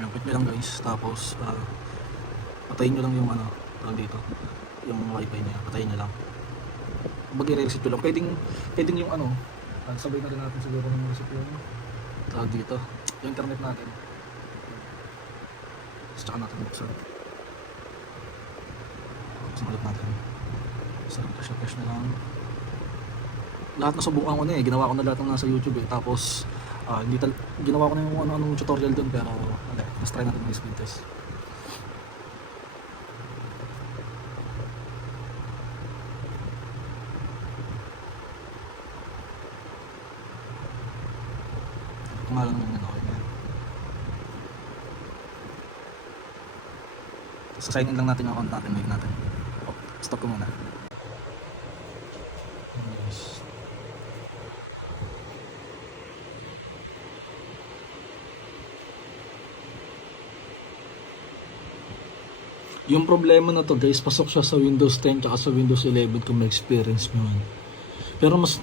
Ayan, quit nyo lang guys. Tapos, patayin nyo lang yung ano, tawag dito. Yung wifi niya, patayin nyo lang. Mag-i-reset nyo lang. Pwedeng yung ano, sabay na rin natin siguro ng reset yung tawag dito. Yung internet natin. Tapos tsaka natin buksan. Buksan ulit natin. Sarap na siya, fresh na lang. Lahat na subukan ko na eh. Ginawa ko na lahat ng nasa YouTube eh. Tapos, ginawa ko na yung ano-anong tutorial doon. Pero, let's try natin yung speed test. Ito nga lang naman yun, okay na. So, sign in lang natin yung account natin, wait natin. Oh, stop ko muna. Yes. Yung problema na to guys, pasok siya sa Windows 10 tsaka sa Windows 11 kung may experience nyo. Pero mas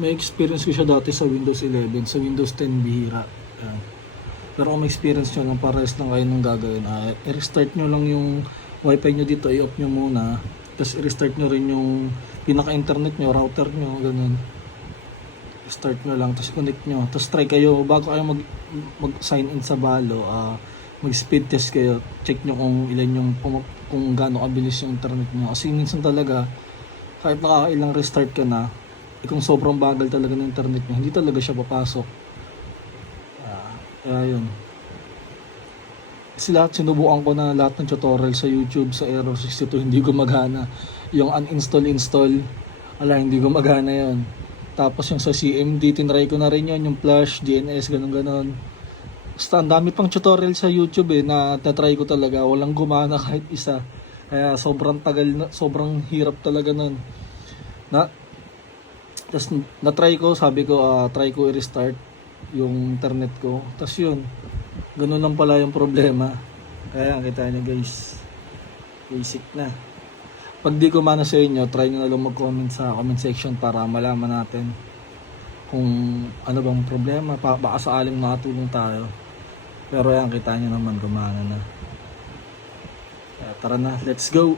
may experience ko siya dati sa Windows 11, sa Windows 10 bihira. Ayan. Pero kung may experience nyo lang, parehas lang kayo nung gagawin. I-restart nyo lang yung wifi nyo dito, i-off nyo muna. Tapos i-restart nyo rin yung pinaka-internet nyo, router nyo, ganun. Start nyo lang, tapos connect nyo. Tapos try kayo, bago kayo mag-sign in sa Balo, mag-speed test kayo. Check nyo kung ilan yung, kung gaano kabilis yung internet nyo. Kasi minsan talaga, kahit nakakailang restart ka na, kung sobrang bagal talaga ng internet nyo, hindi talaga siya papasok. Kaya yun. Kasi sinubukan ko na lahat ng tutorial sa YouTube, sa Error 62, hindi gumagana. Yung uninstall, hindi gumagana yun. Tapos yung sa CMD, tinry ko na rin yun, yung Flash, DNS, ganun. Basta ang dami pang tutorial sa YouTube na natry ko talaga, walang gumana kahit isa. Kaya sobrang tagal, sobrang hirap talaga nun. Tapos na-try ko, sabi ko, try ko i-restart yung internet ko. Tapos yun, ganun lang pala yung problema. Kaya kita nyo guys, basic na. Pag di ko mana sa inyo, try nyo na lang mag-comment sa comment section para malaman natin kung ano bang problema. Baka saaling makatulong tayo. Pero yan, kita nyo naman, gumana na. Kaya tara na, let's go!